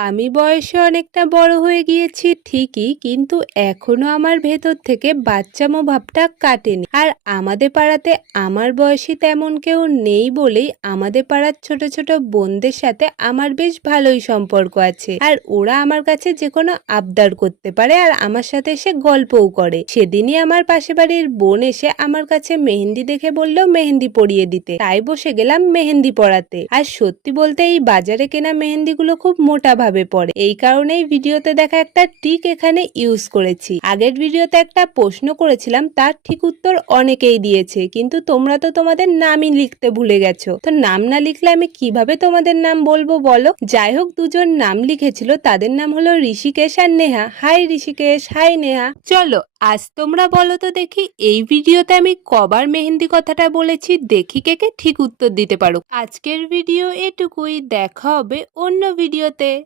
আমি বয়সে অনেকটা বড় হয়ে গিয়েছি ঠিকই, কিন্তু এখনো আমার ভেতর থেকে বাচ্চামো ভাবটা কাটেনি। আর আমাদের পাড়াতে আমার বয়সী তেমন কেউ নেই বলেই আমাদের পাড়ার ছোট ছোট বোনদের সাথে আমার বেশ ভালোই সম্পর্ক আছে। আর ওরা আমার কাছে যে কোনো আবদার করতে পারে আর আমার সাথে এসে গল্পও করে। সেদিনই আমার পাশে বাড়ির বোন এসে আমার কাছে মেহেন্দি দেখে বলল মেহেন্দি পরিয়ে দিতে, তাই বসে গেলাম মেহেন্দি পরাতে। আর সত্যি বলতে এই বাজারে কেনা মেহেন্দিগুলো খুব মোটা ভাবে পড়ে, এই কারণেই ভিডিওতে দেখা একটা টিক এখানে ইউজ করেছি। আগের ভিডিওতে একটা প্রশ্ন করেছিলাম, তার ঠিক উত্তর অনেকেই দিয়েছে, কিন্তু তোমরা তো তোমাদের নামই লিখতে ভুলে গেছো। তো নাম না লিখলে আমি কিভাবে তোমাদের নাম বলবো বলো? যাই হোক, দুজন নাম লিখেছিল, তাদের নাম হলো ঋষিকেশ আর নেহা। High Rishikesh, high Neha. চলো আজ তোমরা বলো তো দেখি, এই ভিডিওতে আমি কবার মেহেন্দি কথাটা বলেছি, দেখি কে কে ঠিক উত্তর দিতে পারো। আজকের ভিডিও এটুকুই, দেখা হবে অন্য ভিডিওতে।